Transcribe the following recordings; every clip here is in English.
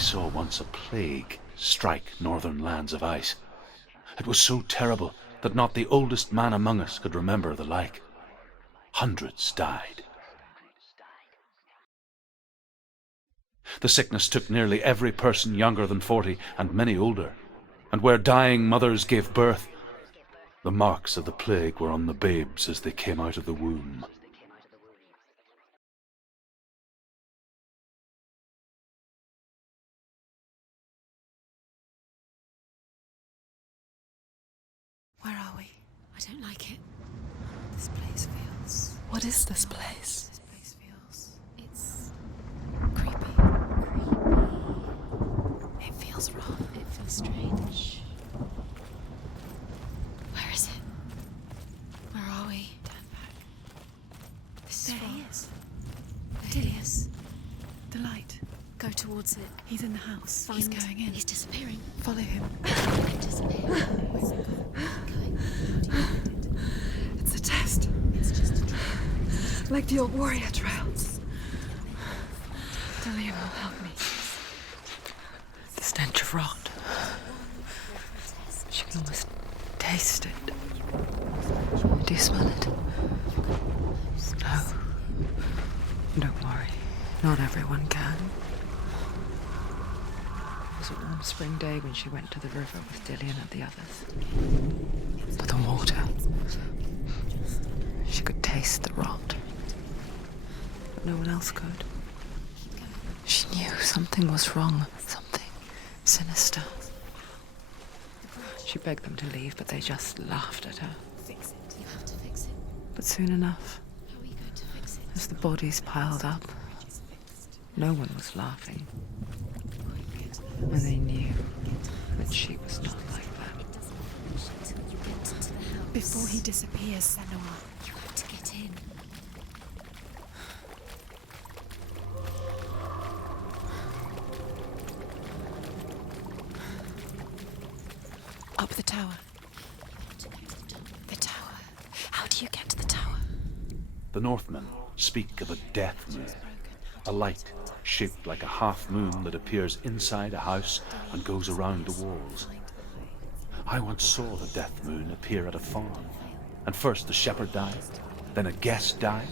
saw once a plague strike northern lands of ice. It was so terrible that not the oldest man among us could remember the like. Hundreds died. The sickness took nearly every person younger than 40 and many older, and where dying mothers gave birth, the marks of the plague were on the babes as they came out of the womb. Where are we? I don't like it. This place feels... What is this place? This place feels... It's... creepy. It feels wrong. It feels strange. Where is it? Where are we? Turn back. There he is. There he is. The light. Go towards it. He's in the house. He's going in. He's disappearing. Follow him. Disappear. Where's it going? It's a test. It's just a trail. Like the old warrior trails. Delia will help me. The stench of rot. She can almost taste it. Do you smell it? No. Don't worry. Not everyone can. It was a warm spring day when she went to the river with Dillian and the others. But the water... She could taste the rot. But no one else could. She knew something was wrong. Something sinister. She begged them to leave, but they just laughed at her. Fix it. You have to fix it. But soon enough, how are you going to fix it? As the bodies piled up, no one was laughing. And they knew that she was not like that. Before he disappears, Senua, you have to get in. Up the tower. The tower. How do you get to the tower? The Northmen speak of a death moon, a light shaped like a half moon that appears inside a house and goes around the walls. I once saw the death moon appear at a farm, and first the shepherd died, then a guest died,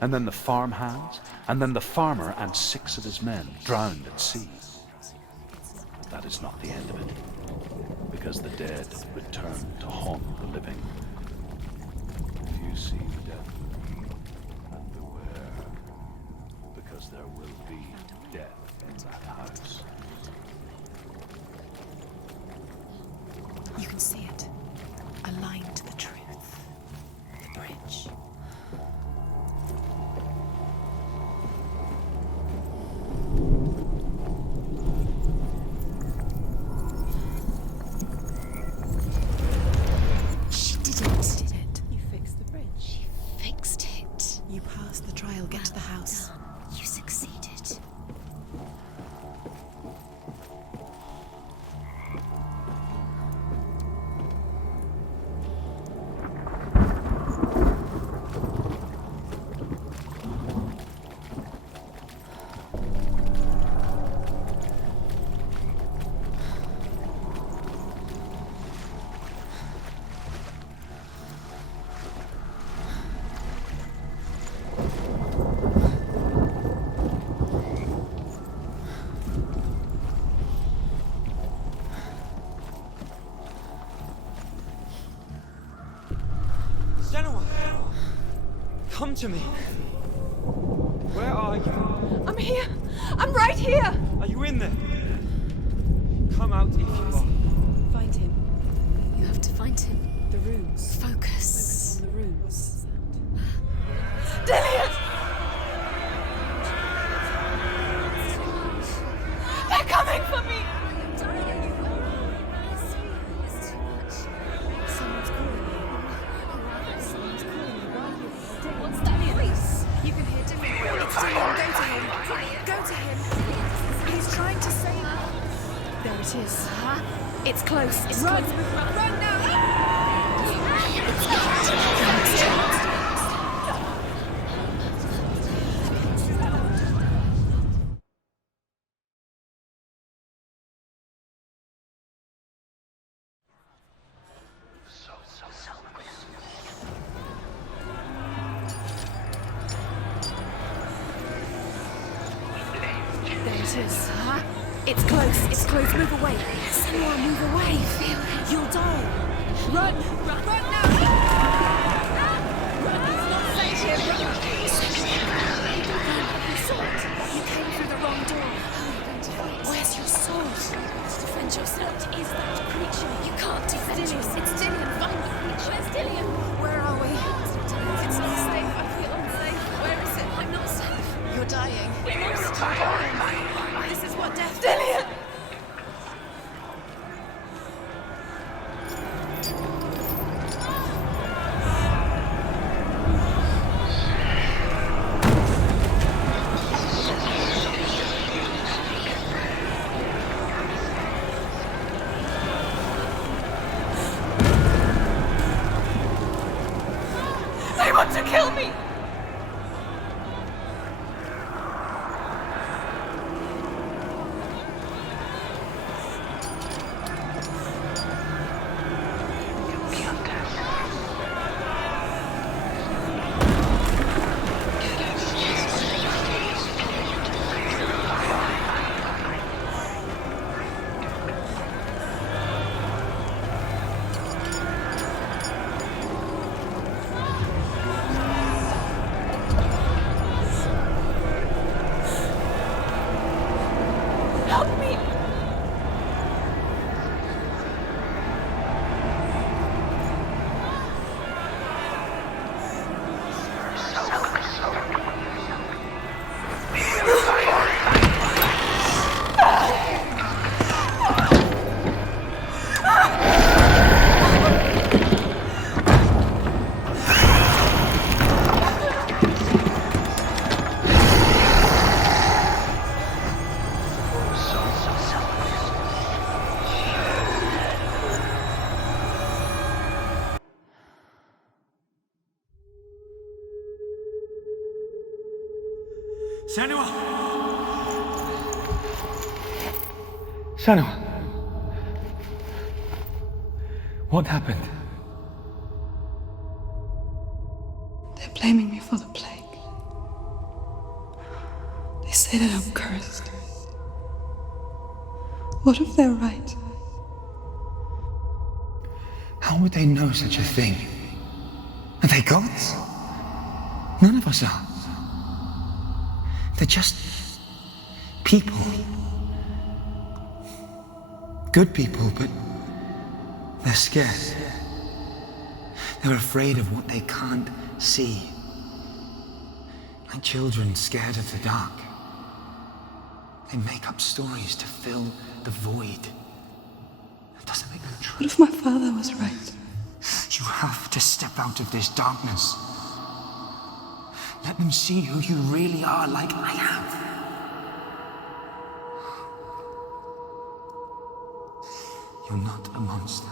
and then the farmhands, and then the farmer and 6 of his men drowned at sea. That is not the end of it, because the dead return to haunt the living. If you see the death moon, and beware, because there will be death in that house. You can see it. A line to the truth. The bridge. She did it. You fixed the bridge. She fixed it. You passed the trial, get to the house. Done. You succeeded. Senua! Come to me! Where are you? I'm here! I'm right here! Are you in there? Come out if you are. Find him. You have to find him. The runes. Focus. on the runes. Dillian! They're coming for me! Someone's calling you. Someone's calling you. Why are you? What's that voice? You can hear Dillian. It's Dillian. Go to him. Go to him. He's trying to save you. There it is. It's close. It's Run! close. Run now! matters. It's close. It's close. Move away. Senua, move away. You'll die. Run. Run. Run now. Run. It's not safe here. Run. You saw it. You came through the wrong door. How are you going to fight? Where's your sword? Defend yourself. What is that creature? You can't defend yourself. It's Dillian. Find the creature. Where's Dillian? Where are we? It's not safe. I feel unsafe. Where is it? I'm not safe. You're dying. We must. This is what death. Dillian! They want to kill me! Senua! Senua! What happened? They're blaming me for the plague. They say that I'm cursed. What if they're right? How would they know such a thing? Are they gods? None of us are. They're just people. Good people, but they're scared. They're afraid of what they can't see. Like children scared of the dark. They make up stories to fill the void. It doesn't make them true. What if my father was right? You have to step out of this darkness. Let them see who you really are, like I have. You're not a monster.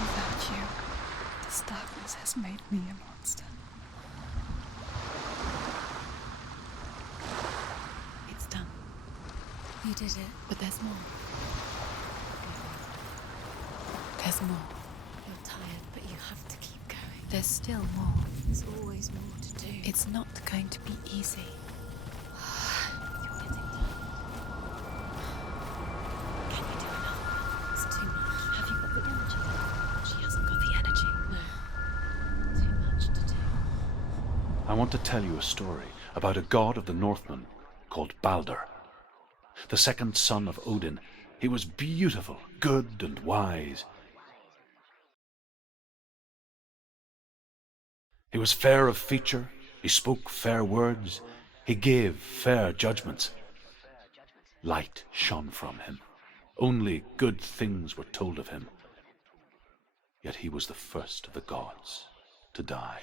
Without you, this darkness has made me a monster. It's done. You did it. But there's more. There's more. You're tired, but you have to keep going. There's still more. There's always more to do. It's not going to be easy. You're getting done. Can you do another one? It's too much. Have you got the energy? She hasn't got the energy. No. Too much to do. I want to tell you a story about a god of the Northmen called Balder. The second son of Odin. He was beautiful, good and wise. He was fair of feature, he spoke fair words, he gave fair judgments. Light shone from him. Only good things were told of him. Yet he was the first of the gods to die.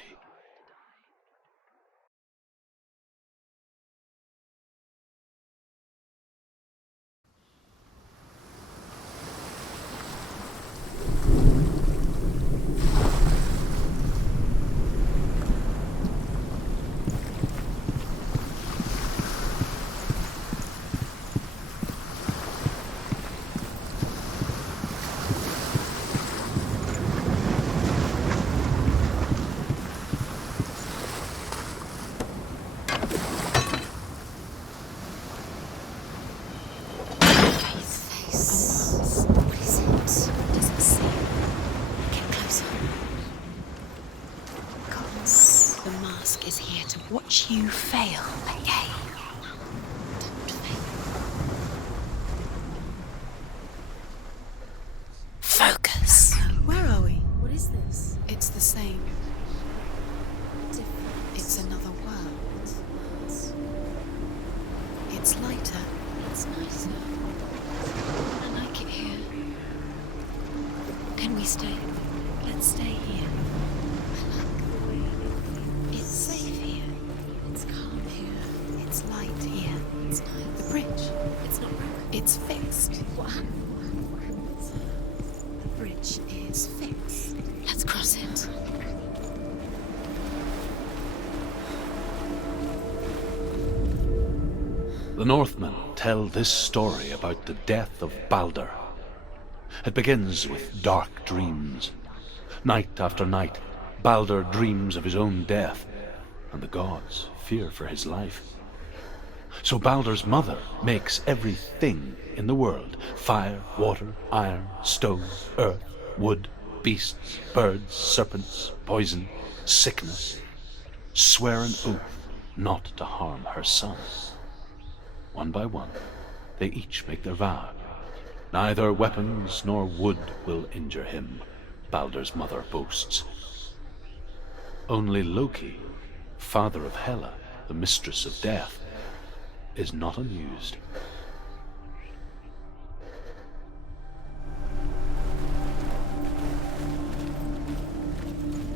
Watch you fail again. Don't fail. Focus. Where are we? What is this? It's the same. Different. It's another world. It's lighter. It's nicer. I like it here. Can we stay? Let's stay here. I like the way it's safe here. It's calm here. It's light here. It's nice. The bridge. It's not broken. It's fixed. What happened? The bridge is fixed. Let's cross it. The Northmen tell this story about the death of Balder. It begins with dark dreams. Night after night, Balder dreams of his own death, and the gods fear for his life. So Balder's mother makes everything in the world, fire, water, iron, stone, earth, wood, beasts, birds, serpents, poison, sickness, swear an oath not to harm her son. One by one, they each make their vow. Neither weapons nor wood will injure him, Balder's mother boasts. Only Loki, father of Hela, the mistress of death, is not amused.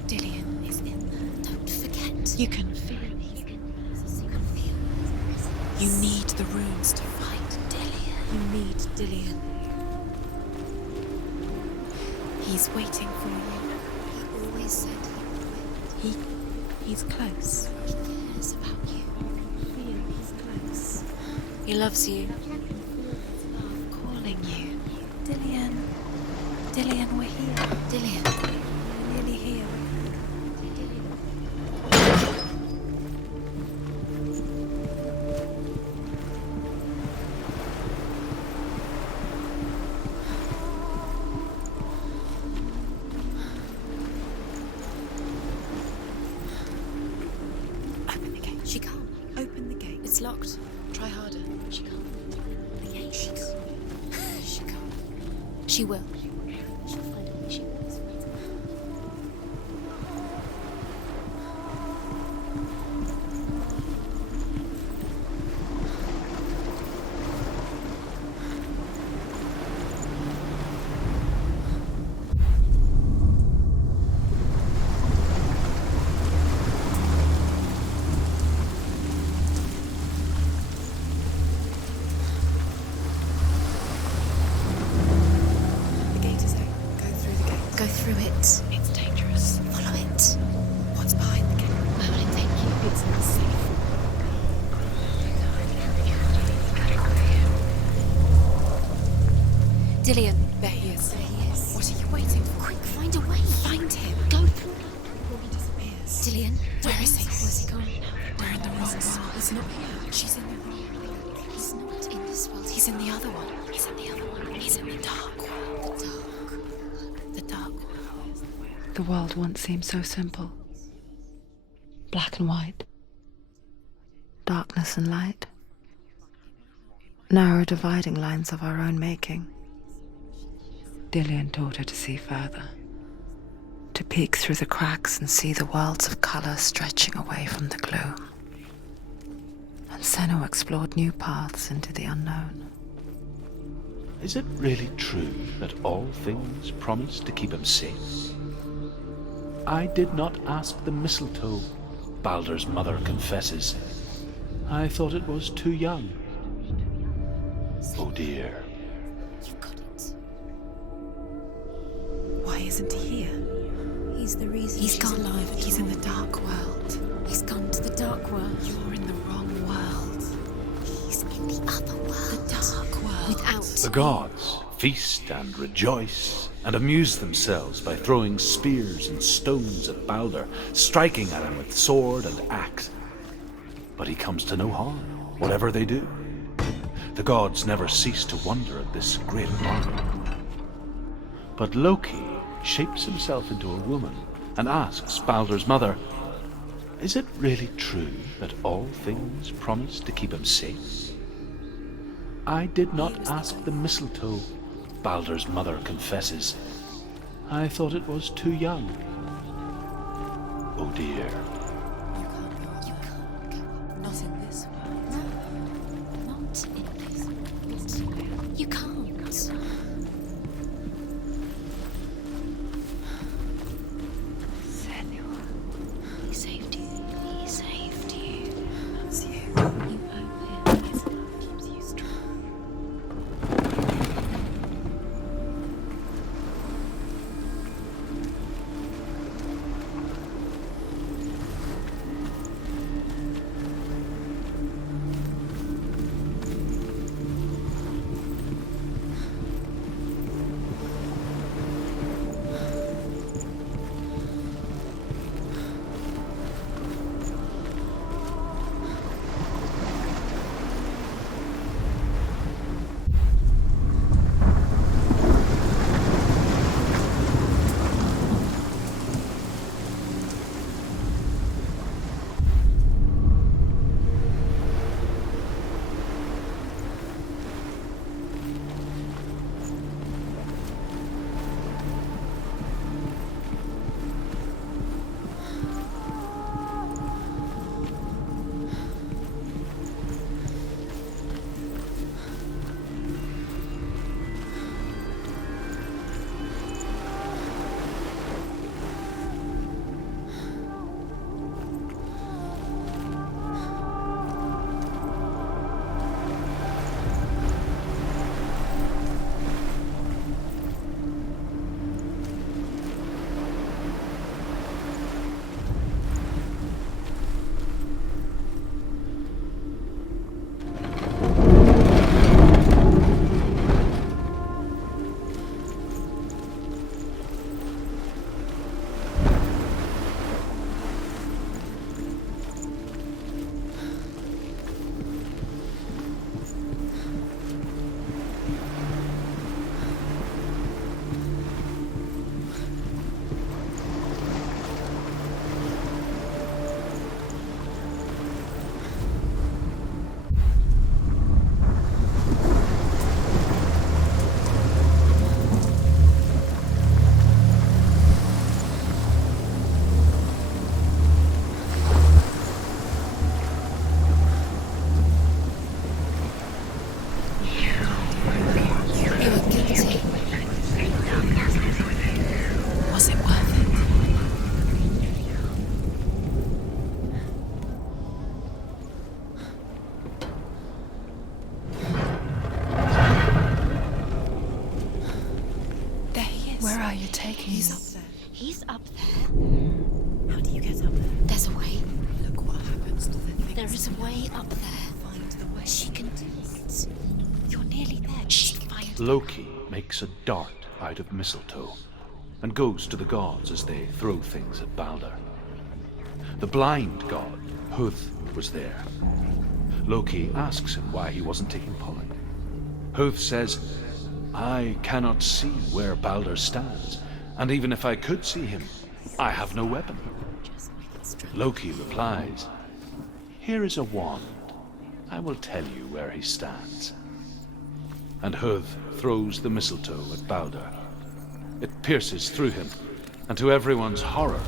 Dillion is in there. Don't forget. You can feel it. You can feel it. You need the runes to fight Dillion. You need Dillion. He's waiting for you. He always said he would. He's close. He cares about you. Feel he's close. He loves you. Calling you. Dillion. Dillion, we're here. Dillion. We're nearly here. Open the gate. She can't. Open the gate. It's locked. Try harder. She can't. The gate. She can't. She can't. She will. She'll find a way. She will. The gate is open. Go through the gate. Go through it. It's dangerous. Follow it. What's behind the gate? Where will it take you? It's not safe. Dillion. There he is. There he is. What are you waiting for? Quick, find a way. Find him. Go through. Before he disappears. Dillion. Where is he? Where's he gone? We're in the wrong world. He's not here. She's in the wrong world. He's not in this world. He's in the other one. He's in the other one. He's in the dark world. The dark. The dark world. The world once seemed so simple. Black and white. Darkness and light. Narrow dividing lines of our own making. Dillion taught her to see further. To peek through the cracks and see the worlds of colour stretching away from the gloom. And Senua explored new paths into the unknown. Is it really true that all things promise to keep him safe? I did not ask the mistletoe, Balder's mother confesses. I thought it was too young. Oh dear. You've got it. Why isn't he here? He's the reason. He's she's gone. alive at He's in all. the dark world. He's gone to the dark world. You're in the wrong world. He's in the other world. The dark world. Without. The gods feast and rejoice and amuse themselves by throwing spears and stones at Balder, striking at him with sword and axe. But he comes to no harm, whatever they do. The gods never cease to wonder at this great marvel. But Loki shapes himself into a woman and asks Balder's mother, Is it really true that all things promise to keep him safe? I did not ask the mistletoe, Baldur's mother confesses. I thought it was too young. Oh dear. You can't go up. Not in this world. No. Not in this world. You can't. Senua. He saved you. He saved you. That's you. You owe him his love keeps you strong. Where are you taking He's me? up there. He's up there. How do you get up there? There's a way. Look what happens to the things. There is a way up there. Find the way. She can do it. You're nearly there. Just find it. Loki makes a dart out of mistletoe and goes to the gods as they throw things at Baldur. The blind god, Huth, was there. Loki asks him why he wasn't taking pollen. Huth says, I cannot see where Baldur stands, and even if I could see him, I have no weapon. Loki replies, here is a wand. I will tell you where he stands. And Huth throws the mistletoe at Baldur. It pierces through him, and to everyone's horror,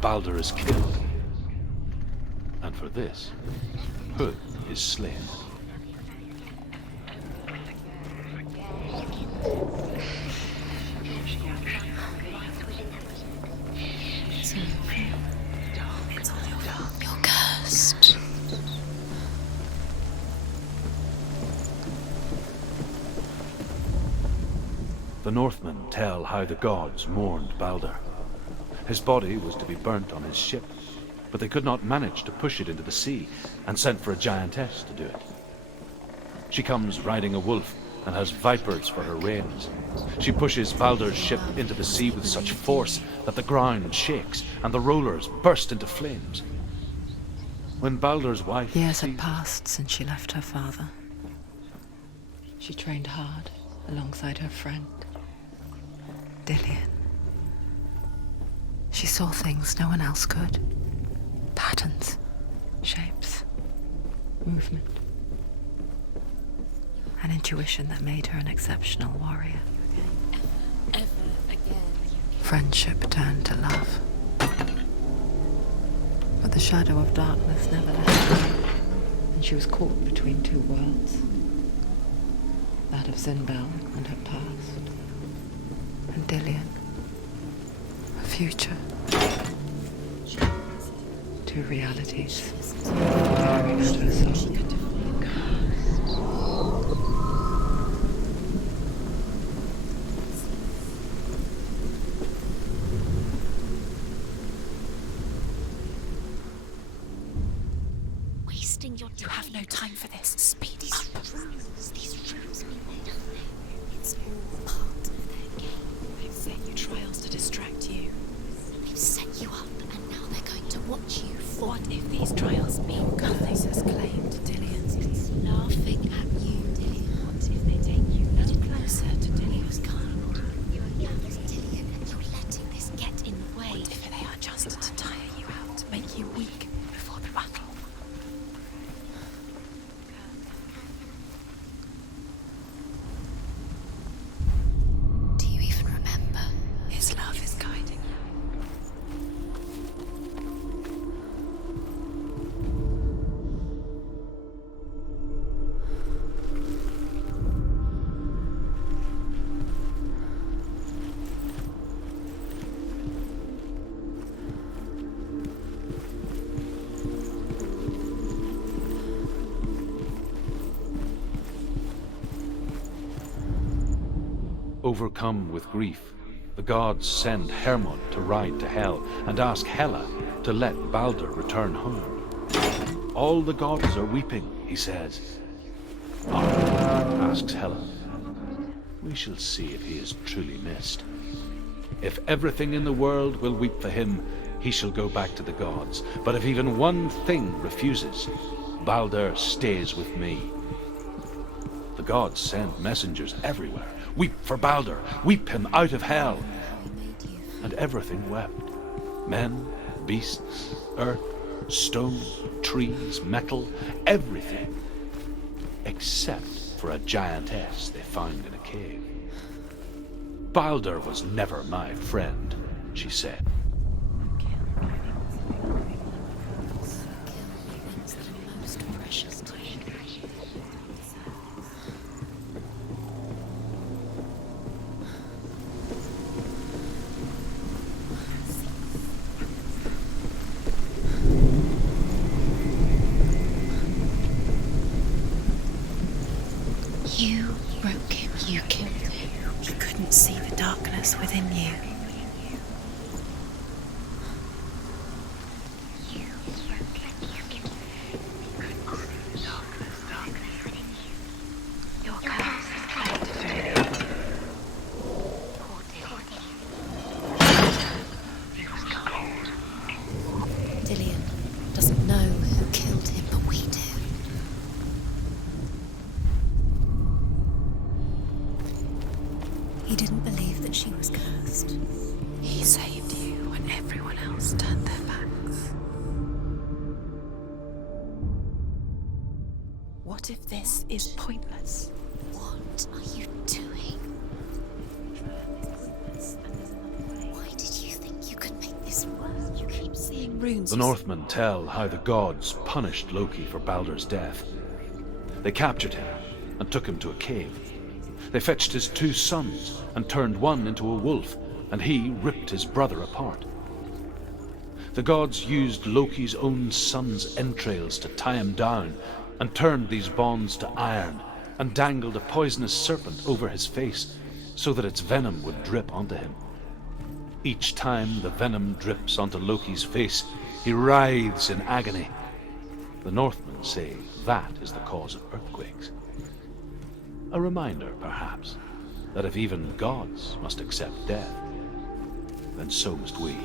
Baldur is killed. And for this, Huth is slain. You're cursed. The Northmen tell how the gods mourned Baldur. His body was to be burnt on his ship, but they could not manage to push it into the sea and sent for a giantess to do it. She comes riding a wolf and has vipers for her reins. She pushes Baldur's ship into the sea with such force that the ground shakes and the rollers burst into flames. When Baldur's wife Years had sees- passed since she left her father. She trained hard alongside her friend, Dillian. She saw things no one else could. Patterns, shapes, movement. An intuition that made her an exceptional warrior. Ever again. Friendship turned to love. But the shadow of darkness never left her, and she was caught between two worlds. That of Zinbel and her past, and Dillian, her future. Two realities, tearing at her soul. Wasting your time. You have no time for this. Speed up. These rooms mean nothing. It's all part of their game. They've set you trials to distract you. They've set you up, and now they're going to watch you. What if these trials mean nothing? Has claimed Dillian's. It's laughing at you, Dillian. What if they take you a little closer to Dillian's kind? You are young as Dillian, and you're letting this get in the way. What if they are just to tire you out, to make you weak before the battle? Do you even remember? His love is guiding you. Overcome with grief, the gods send Hermod to ride to Hell and ask Hela to let Baldur return home. All the gods are weeping, he says. "Ah," asks Hela. "We shall see if he is truly missed. If everything in the world will weep for him, he shall go back to the gods. But if even one thing refuses, Baldur stays with me." The gods send messengers everywhere. "Weep for Baldur, weep him out of hell." And everything wept. Men, beasts, earth, stone, trees, metal, everything. Except for a giantess they found in a cave. "Baldur was never my friend," she said. You broke him, you killed him. He couldn't see the darkness within you. You broke him, you killed him. He couldn't see the darkness within you. Your curse is trying to fail. Poor Dillian. He was cold. Dillian doesn't know who killed him, but we do. He didn't believe that she was cursed. He saved you when everyone else turned their backs. What if this is pointless? What are you doing? Why did you think you could make this work? You keep seeing runes. The Northmen tell how the gods punished Loki for Baldur's death. They captured him and took him to a cave. They fetched his 2 sons and turned one into a wolf, and he ripped his brother apart. The gods used Loki's own son's entrails to tie him down and turned these bonds to iron and dangled a poisonous serpent over his face so that its venom would drip onto him. Each time the venom drips onto Loki's face, he writhes in agony. The Northmen say that is the cause of earthquakes. A reminder, perhaps, that if even gods must accept death, then so must we.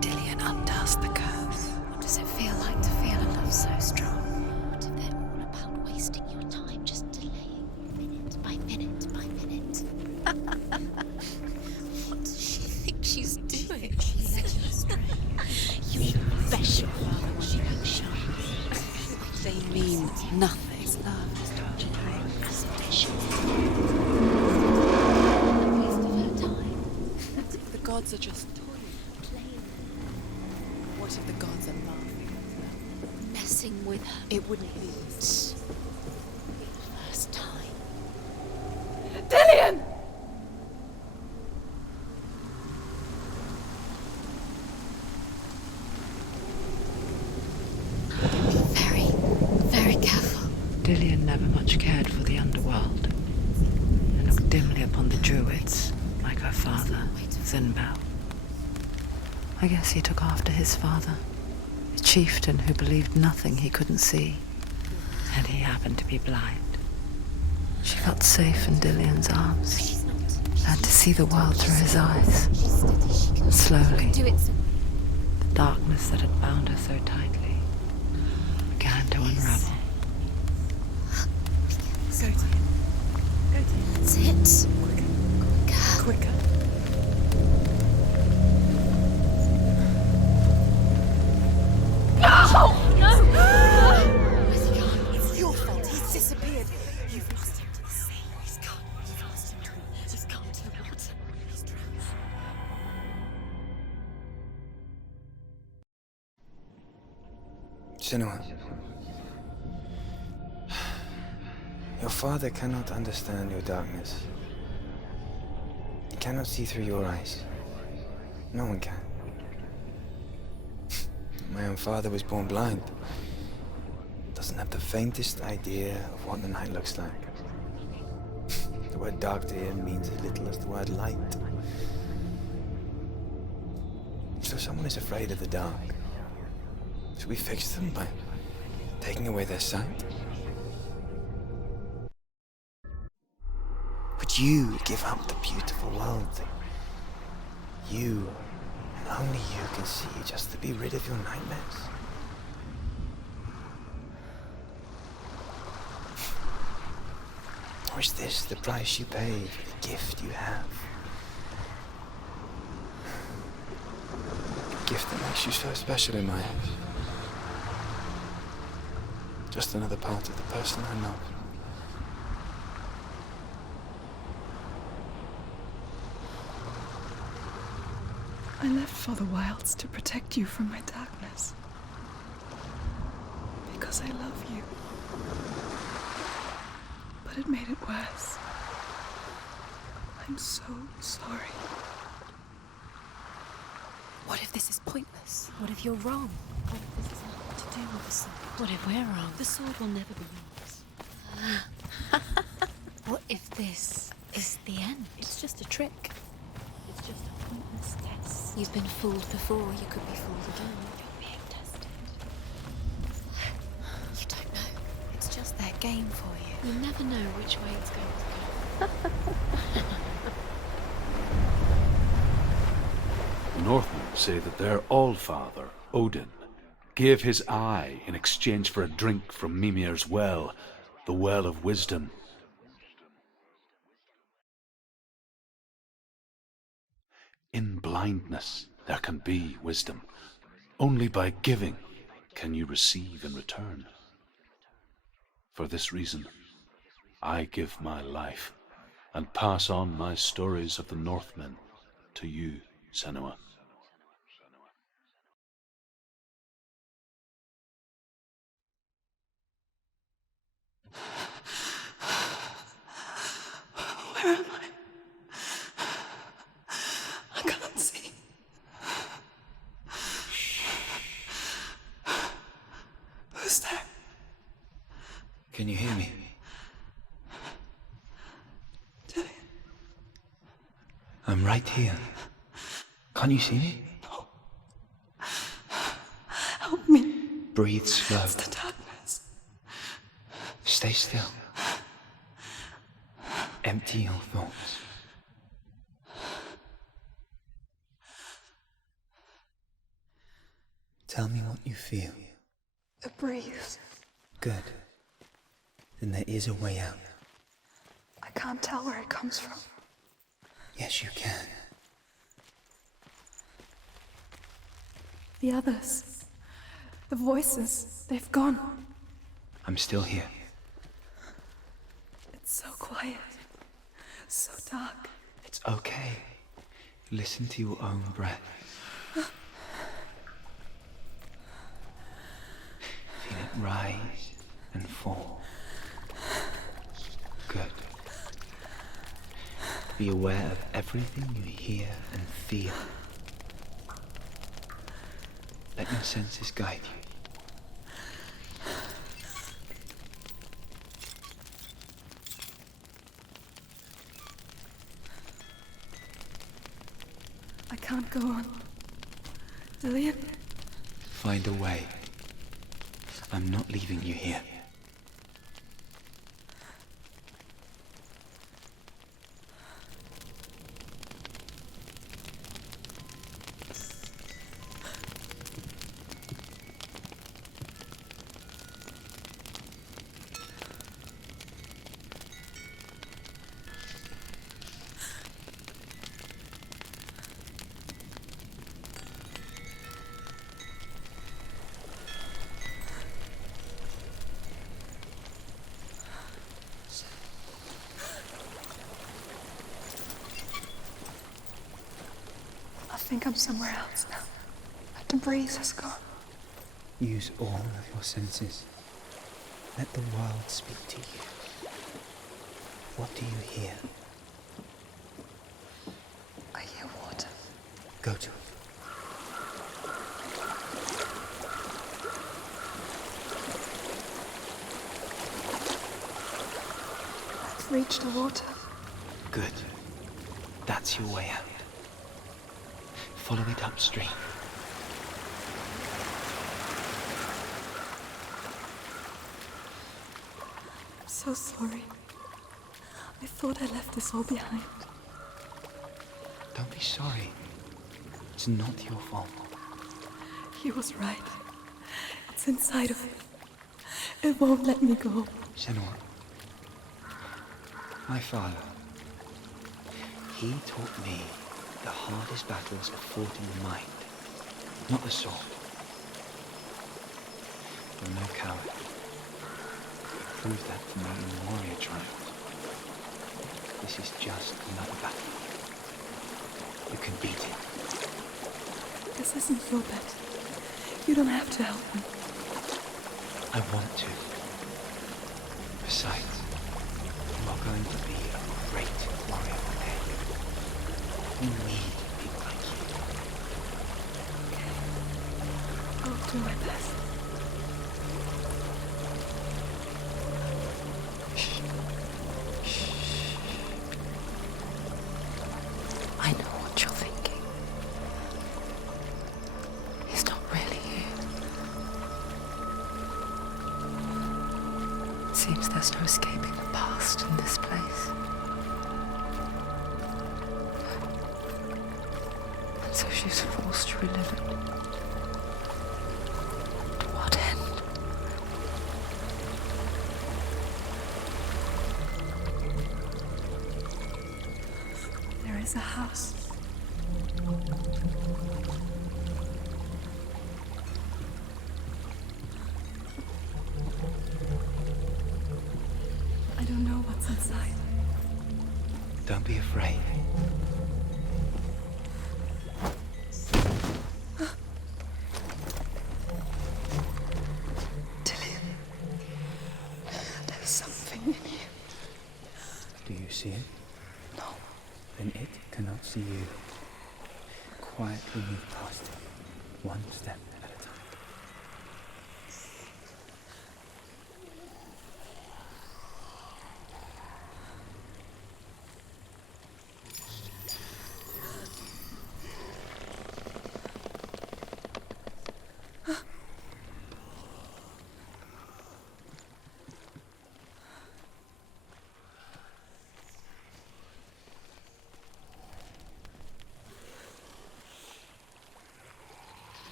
Dillian undoes the curse. What does it feel like to feel a love so strong? What if they're all about wasting your time, just delaying minute by minute by minute? What does she think she's doing? She nothing. The gods are just toying. What if the gods are laughing? Messing with her. It wouldn't be the first time. Dillian! Very, very careful. Dillian never much cared for the underworld, and looked dimly upon the druids, like her father, Zinbao. I guess he took after his father, a chieftain who believed nothing he couldn't see, and he happened to be blind. She felt safe in Dillian's arms, and to see the world through his eyes. Slowly, Do it. the darkness that had bound her so tightly began to unravel. Go to him. Go to him. That's it. Quicker. Quicker. Where's he gone? It's your fault. He's disappeared. You've lost him to the sea. He's gone. You've lost him to him. He's gone to the water. He's drowned. Senua, your father cannot understand your darkness. He cannot see through your eyes. No one can. My own father was born blind. Doesn't have the faintest idea of what the night looks like. The word dark to him means as little as the word light. So someone is afraid of the dark. Should we fix them by taking away their sight? Would you give up the beautiful world that you and only you can see just to be rid of your nightmares? Or is this the price you pay for the gift you have? A gift that makes you so special in my eyes. Just another part of the person I love. I left for the wilds to protect you from my darkness. Because I love you. But it made it worse. I'm so sorry. What if this is pointless? What if you're wrong? What if this has nothing to do with the sword? What if we're wrong? The sword will never be yours. What if this is the end? It's just a trick. It's just a pointless test. You've been fooled before. You could be fooled again. You're being tested. You don't know. It's just their game for you. You never know which way it's going to go. The Northmen say that their Allfather, Odin, gave his eye in exchange for a drink from Mimir's well, the well of wisdom. In blindness there can be wisdom. Only by giving can you receive in return. For this reason, I give my life and pass on my stories of the Northmen to you, Senua. Where am I? I can't see. Who's there? Can you hear me? Dillian. I'm right here. Can't you see me? No. Help me. Breathe slow. It's the darkness. Stay still. Empty your thoughts. Tell me what you feel. The breeze. Good. Then there is a way out. I can't tell where it comes from. Yes, you can. The others. The voices. They've gone. I'm still here. It's so quiet. So dark. It's okay. Listen to your own breath. Feel it rise and fall. Good. Be aware of everything you hear and feel. Let your senses guide you. I can't go on. Dillian? Find a way. I'm not leaving you here. I think I'm somewhere else now. The breeze has gone. Use all of your senses. Let the world speak to you. What do you hear? I hear water. Go to it. I've reached the water. Good. That's your way out. Follow it upstream. I'm so sorry. I thought I left this all behind. Don't be sorry. It's not your fault. He was right. It's inside of me. It won't let me go. Senua, my father, he taught me the hardest battles are fought in the mind, not the sword. You're no coward. You proved that to me in the warrior trials. This is just another battle. You can beat it. This isn't your bet. You don't have to help me. I want to. Besides, you are going to be a great warrior one day. We need people like you. I'll do my best. I know what you're thinking. He's not really here. Seems there's no escaping the past in this place. And so she's forced to relive it. To what end? There is a house. I don't know what's inside. Don't be afraid. Dillian, there's something in you. Do you see it? No. Then it cannot see you. Quietly move past it, one step at a time.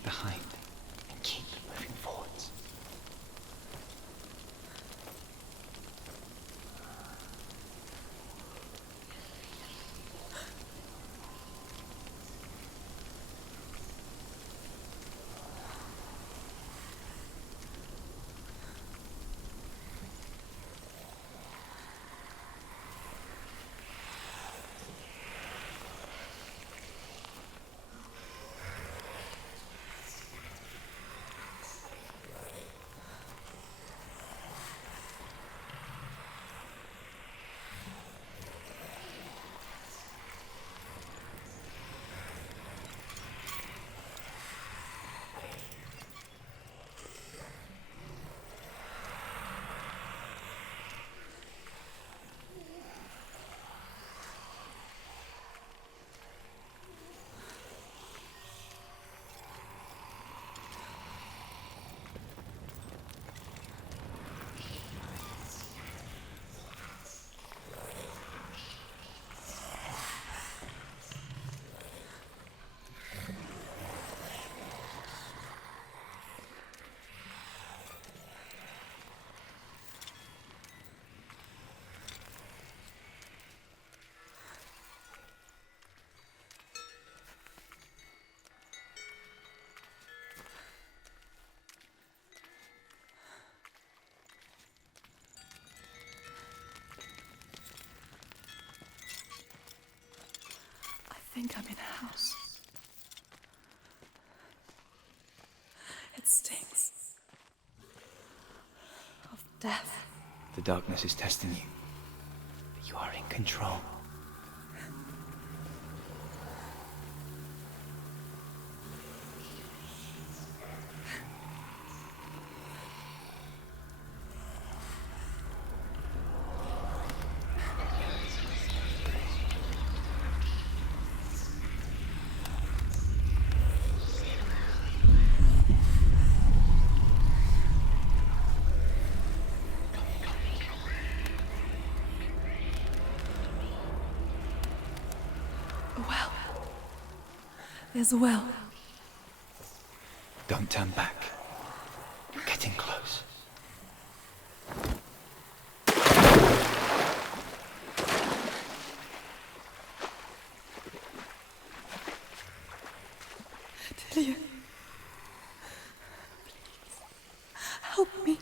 leave behind and keep moving forwards. I think I'm in a house. It stinks of death. The darkness is testing you, but you are in control. A well. There's a well. Don't turn back. You're getting close. Delia. Please. Help me.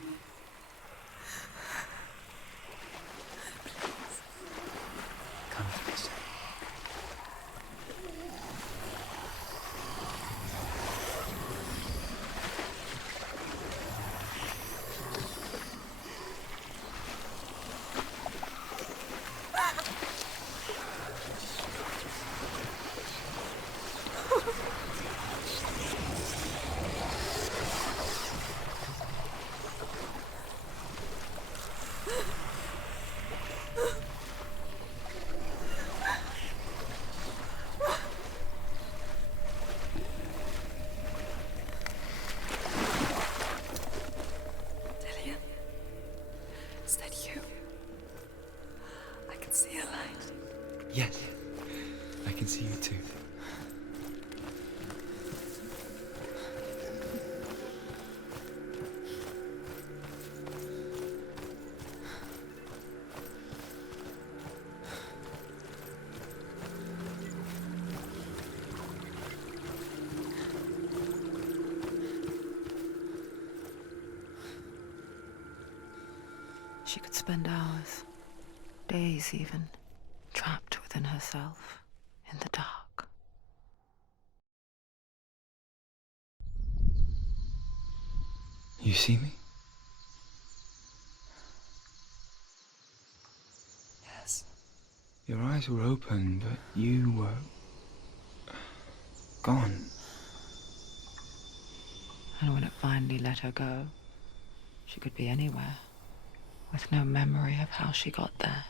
Come to this. Delia. Is that you? I can see a light. Yes, I can see you too. She could spend hours, days even, trapped within herself, in the dark. You see me? Yes. Your eyes were open, but you were gone. And when it finally let her go, she could be anywhere, with no memory of how she got there.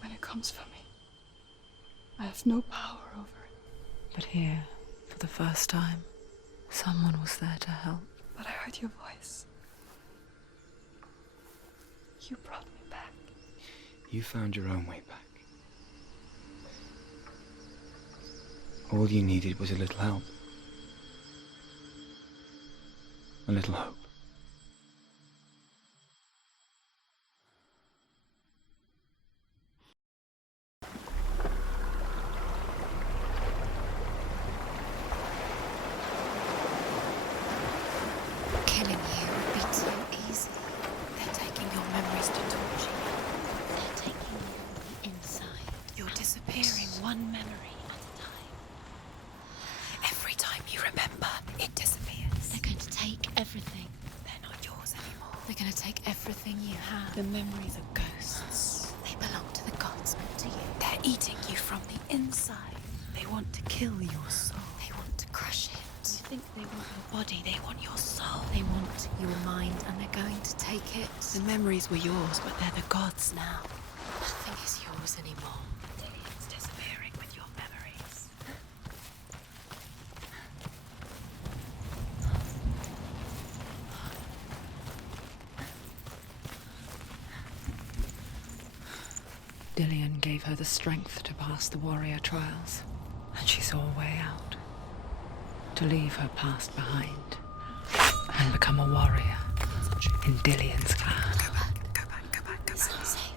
When it comes for me, I have no power over it. But here, for the first time, someone was there to help. But I heard your voice. You brought me back. You found your own way back. All you needed was a little help. A little hope. Killing you would be too easy. They're taking your memories to torture you. They're taking you inside. You're disappearing one memory at a time. Every time you remember, it disappears. They're going to take everything. They're not yours anymore. They're going to take everything you have. The memories are ghosts. They belong to the gods, not to you. They're eating you from the inside. They want to kill your soul. They want to crush it. You think they want your body, they want your soul. They want your mind, and they're going to take it. The memories were yours, but they're the gods now. Nothing is yours anymore. It's disappearing with your memories. Dillian gave her the strength to pass the warrior trials, and she saw a way out. To leave her past behind and become a warrior in Dillian's clan. Go back. It's not safe.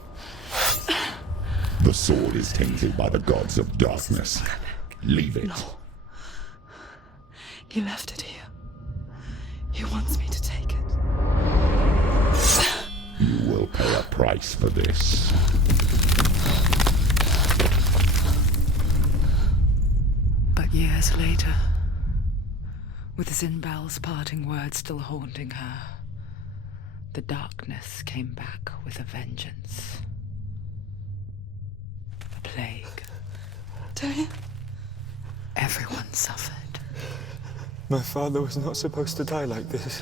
The sword is tainted by the gods of darkness. Leave it. No. He left it here. He wants me to take it. You will pay a price for this. But years later, with Zinbal's parting words still haunting her, the darkness came back with a vengeance. A plague. Dillian? Everyone suffered. My father was not supposed to die like this.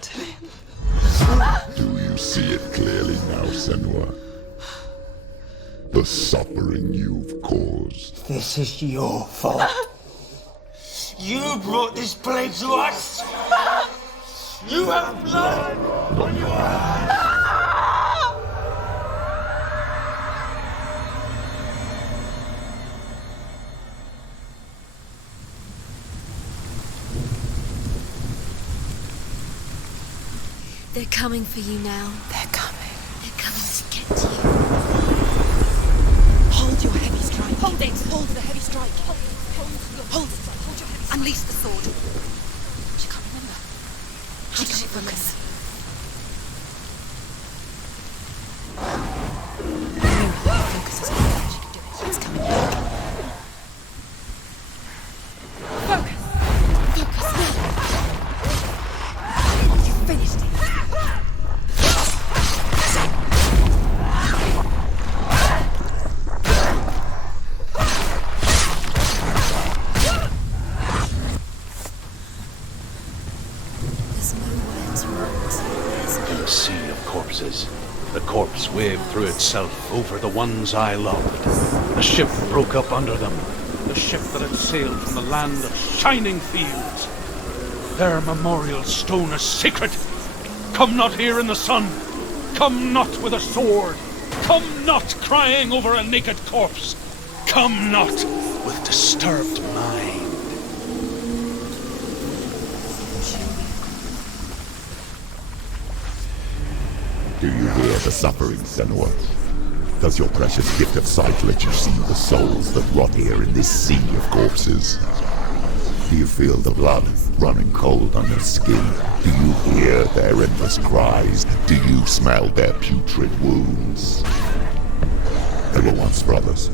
Dillian? Do you see it clearly now, Senua? The suffering you've caused. This is your fault. You brought this plague to us! You have blood on your hands! They're coming for you now. They're coming. They're coming to get you. Hold your heavy strike. Hold it! Hold the heavy strike. Hold it. Hold your heavy strike. Unleash the sword. She can't remember. How does she focus? Focus is good. She can do it. It's coming back. Focus. You finished it. Sea of corpses. The corpse waved through itself over the ones I loved. The ship broke up under them. The ship that had sailed from the land of shining fields. Their memorial stone is sacred. Come not here in the sun. Come not with a sword. Come not crying over a naked corpse. Come not with disturbed mind. Do you hear the suffering, Senua? Does your precious gift of sight let you see the souls that rot here in this sea of corpses? Do you feel the blood running cold on your skin? Do you hear their endless cries? Do you smell their putrid wounds? They were once brothers,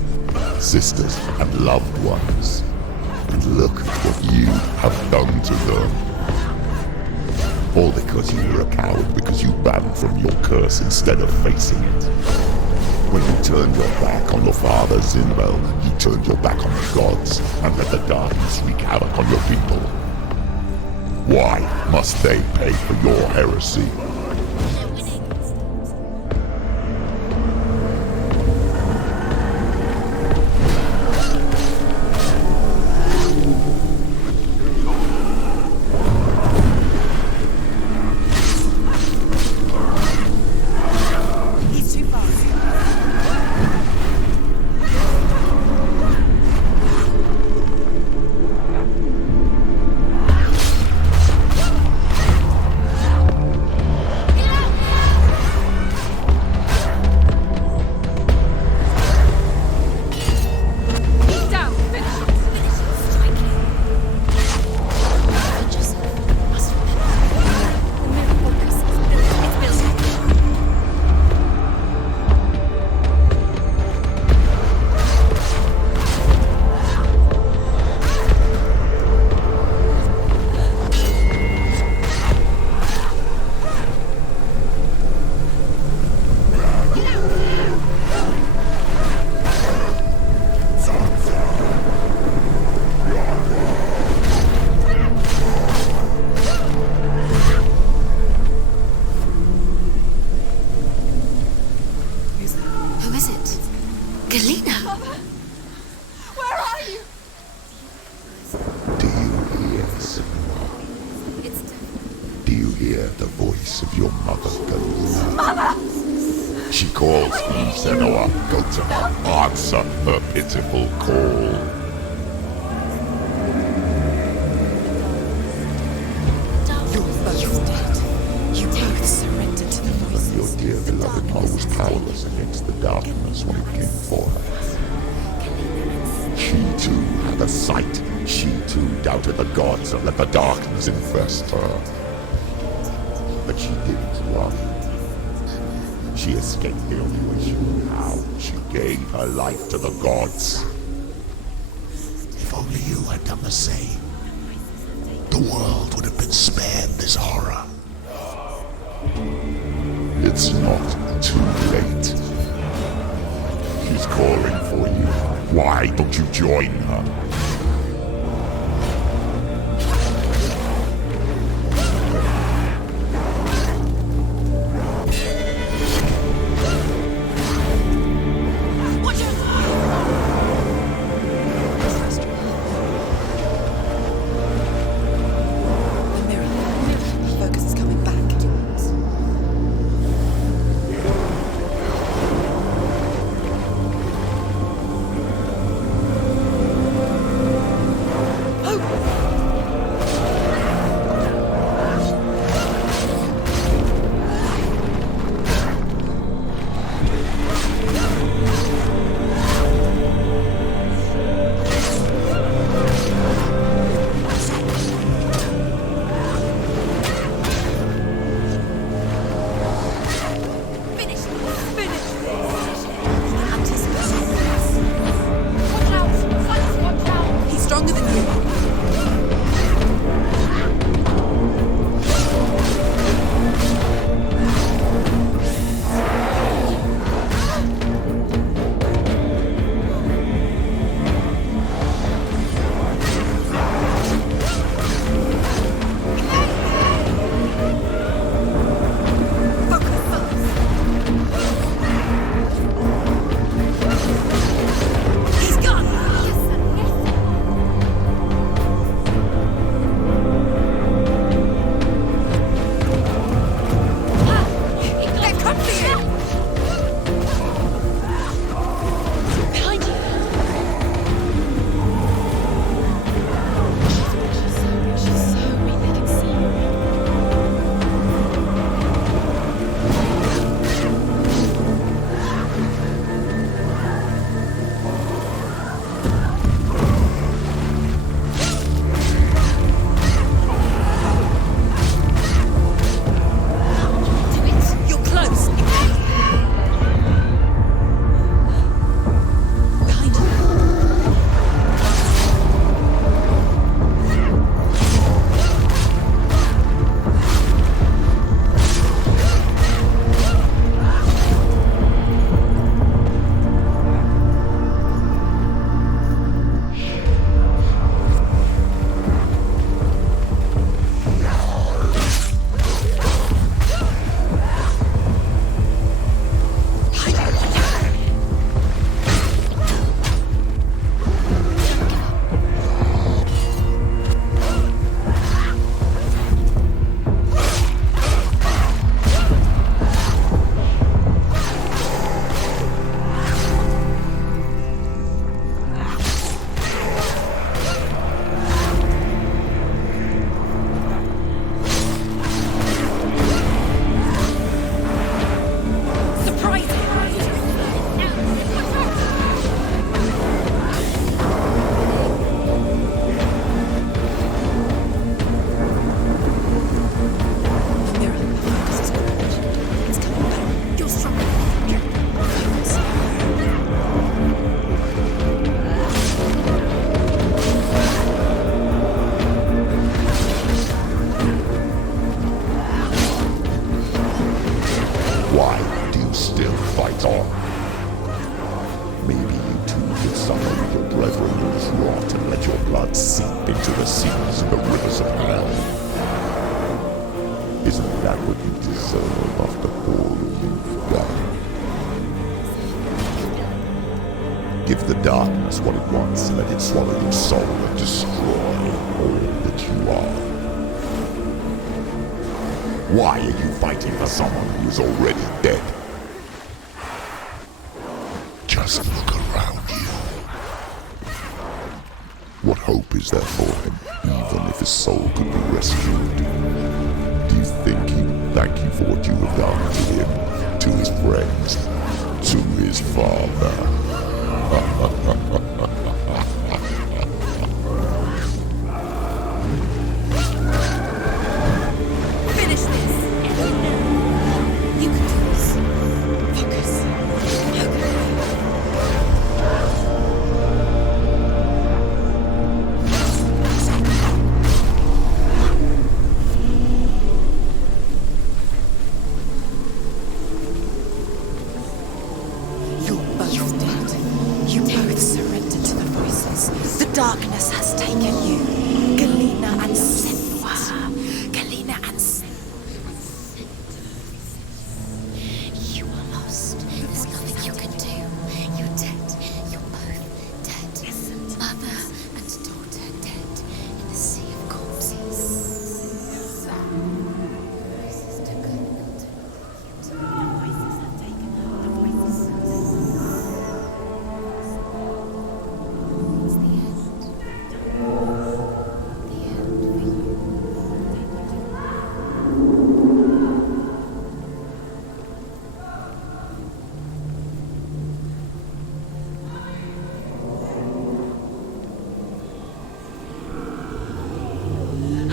sisters, and loved ones. And look at what you have done to them. All because you were a coward, because you ran from your curse instead of facing it. When you turned your back on your father, Zinbel, you turned your back on the gods, and let the darkness wreak havoc on your people. Why must they pay for your heresy? is it? Galena! Where are you? Do you hear, Senua? Do you hear the voice of your mother, Galena? Mother! She calls me, Senua. Go to her. Answer her pitiful call. You both surrendered to the voices. Your dear beloved mother was powerless against the darkness when it came for her. She too had a sight. She too doubted the gods and let the darkness infest her. But she didn't run. She escaped the only way she knew how. She gave her life to the gods. If only you had done the same, the world would have been spared this horror. It's not too late. She's calling for you. Why don't you join her? Isn't that what you deserve after all you've done? Give the darkness what it wants, let it swallow your soul and destroy all that you are. Why are you fighting for someone who is already dead? Just look around you. What hope is there for him, even if his soul could be rescued? Do you think he'd thank you for what you have done to him, to his friends, to his father? Finish this! You can do this. Focus. You're both dead. You both surrendered to the voices. The darkness has taken you. Galena and Senua. Galena and You are lost. There's nothing you can do. You're dead. You're both dead. Mother and daughter dead in the sea of corpses.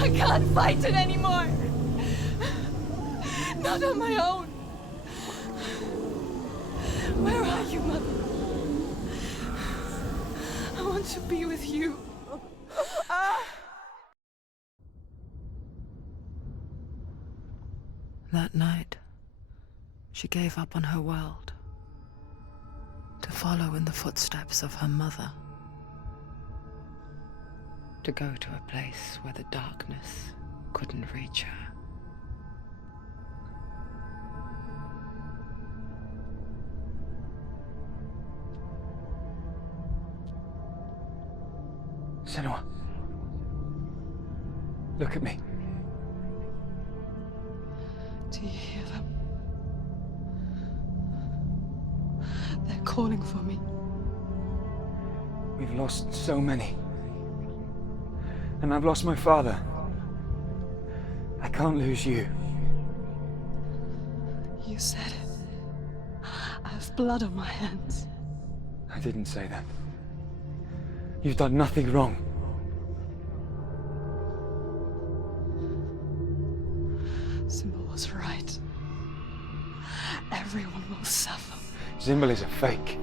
I can't fight it anymore. Not on my own. Where are you, Mother? I want to be with you. That night, she gave up on her world to follow in the footsteps of her mother, to go to a place where the darkness couldn't reach her. Senua. Look at me. Do you hear them? They're calling for me. We've lost so many. And I've lost my father. I can't lose you. You said it. I have blood on my hands. I didn't say that. You've done nothing wrong. Symbol was right. Everyone will suffer. Zimbel is a fake.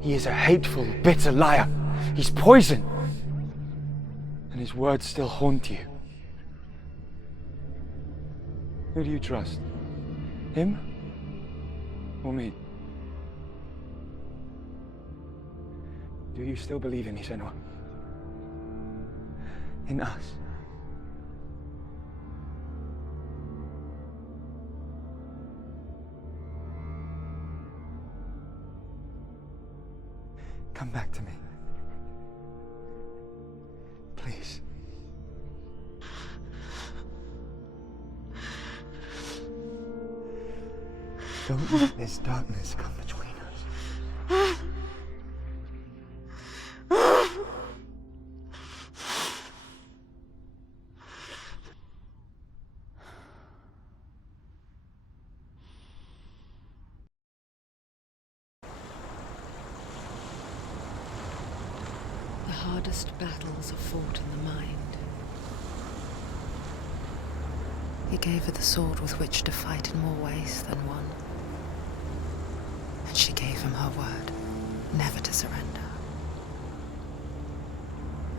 He is a hateful, bitter liar. He's poison. And his words still haunt you. Who do you trust? Him? Or me? Do you still believe in me, Senua? In us? Come back to me. Please. Don't let this darkness come between us. The hardest battles are fought in the mind. He gave her the sword with which to fight in more ways than one. And she gave him her word, never to surrender.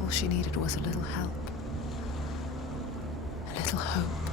All she needed was a little help, a little hope.